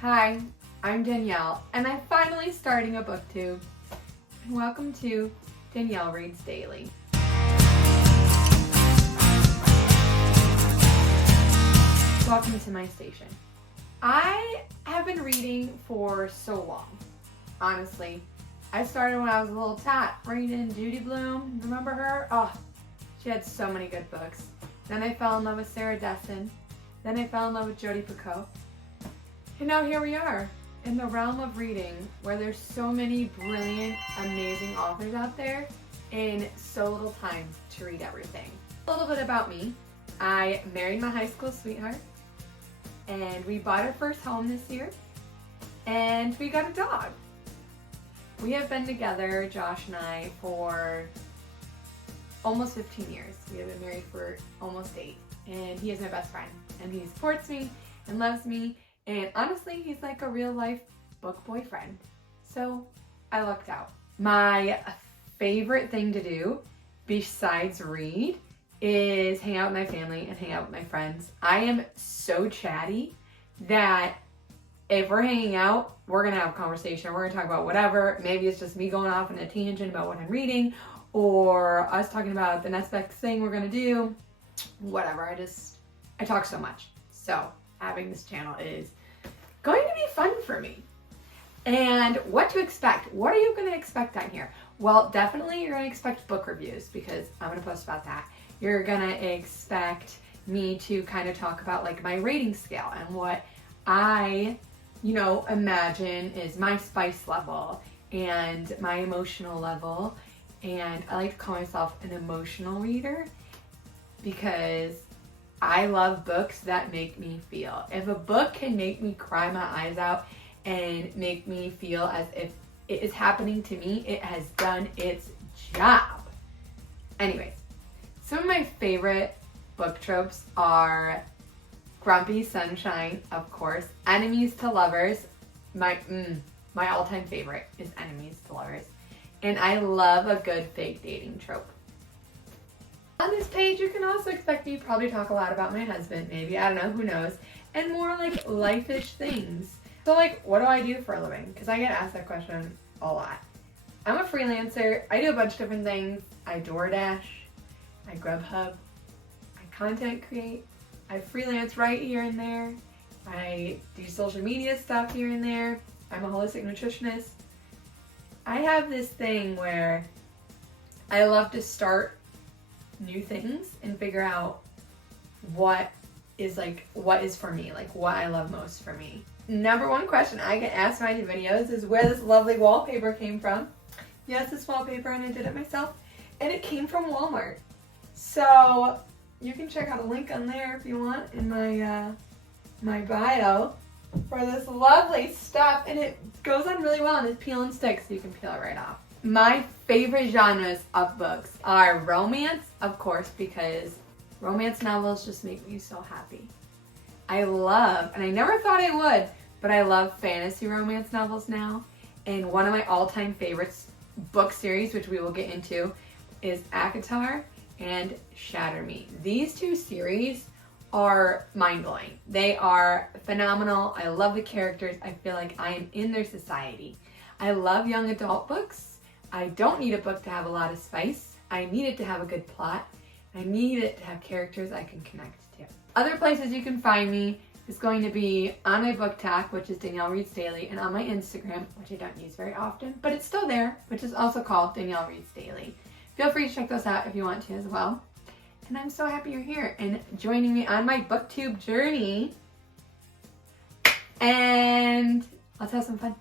Hi, I'm Danielle, and I'm finally starting a booktube. And welcome to Danielle Reads Daily. Welcome to my station. I have been reading for so long. Honestly, I started when I was a little tat, reading Judy Bloom. Remember her? Oh, she had so many good books. Then I fell in love with Sarah Dessen. Then I fell in love with Jodi Picoult. And now here we are, in the realm of reading, where there's so many brilliant, amazing authors out there, and so little time to read everything. A little bit about me. I married my high school sweetheart, and we bought our first home this year, and we got a dog. We have been together, Josh and I, for almost 15 years. We have been married for almost 8, and he is my best friend, and he supports me and loves me. And honestly, he's like a real life book boyfriend. So I lucked out. My favorite thing to do besides read is hang out with my family and hang out with my friends. I am so chatty that if we're hanging out, we're gonna have a conversation. We're gonna talk about whatever. Maybe it's just me going off on a tangent about what I'm reading, or us talking about the next best thing we're gonna do. Whatever, I talk so much. So having this channel is going to be fun for me. And what to expect? What are you going to expect on here? Well, definitely you're going to expect book reviews because I'm going to post about that. You're going to expect me to kind of talk about like my rating scale and what I, imagine is my spice level and my emotional level. And I like to call myself an emotional reader because I love books that make me feel. If a book can make me cry my eyes out and make me feel as if it is happening to me, it has done its job. Anyways, some of my favorite book tropes are grumpy sunshine, of course, enemies to lovers. My all-time favorite is enemies to lovers. And I love a good fake dating trope. On this page, you can also expect me to probably talk a lot about my husband, maybe, I don't know, who knows, and more like life-ish things. So like, what do I do for a living? Because I get asked that question a lot. I'm a freelancer. I do a bunch of different things. I DoorDash, I Grubhub, I content create, I freelance right here and there, I do social media stuff here and there, I'm a holistic nutritionist. I have this thing where I love to start new things and figure out what is for me, like what I love most for me. Number one question I get asked when I do videos is where this lovely wallpaper came from. Yes, this wallpaper, and I did it myself, and it came from Walmart. So you can check out a link on there if you want in my bio for this lovely stuff, and it goes on really well, and it's peel and stick, so you can peel it right off. My favorite genres of books are romance, of course, because romance novels just make me so happy. I love, and I never thought I would, but I love fantasy romance novels now. And one of my all-time favorites book series, which we will get into, is ACOTAR and Shatter Me. These two series are mind-blowing. They are phenomenal. I love the characters. I feel like I am in their society. I love young adult books. I don't need a book to have a lot of spice. I need it to have a good plot. I need it to have characters I can connect to. Other places you can find me is going to be on my Booktok, which is Danielle Reads Daily, and on my Instagram, which I don't use very often, but it's still there, which is also called Danielle Reads Daily. Feel free to check those out if you want to as well. And I'm so happy you're here and joining me on my booktube journey. And let's have some fun.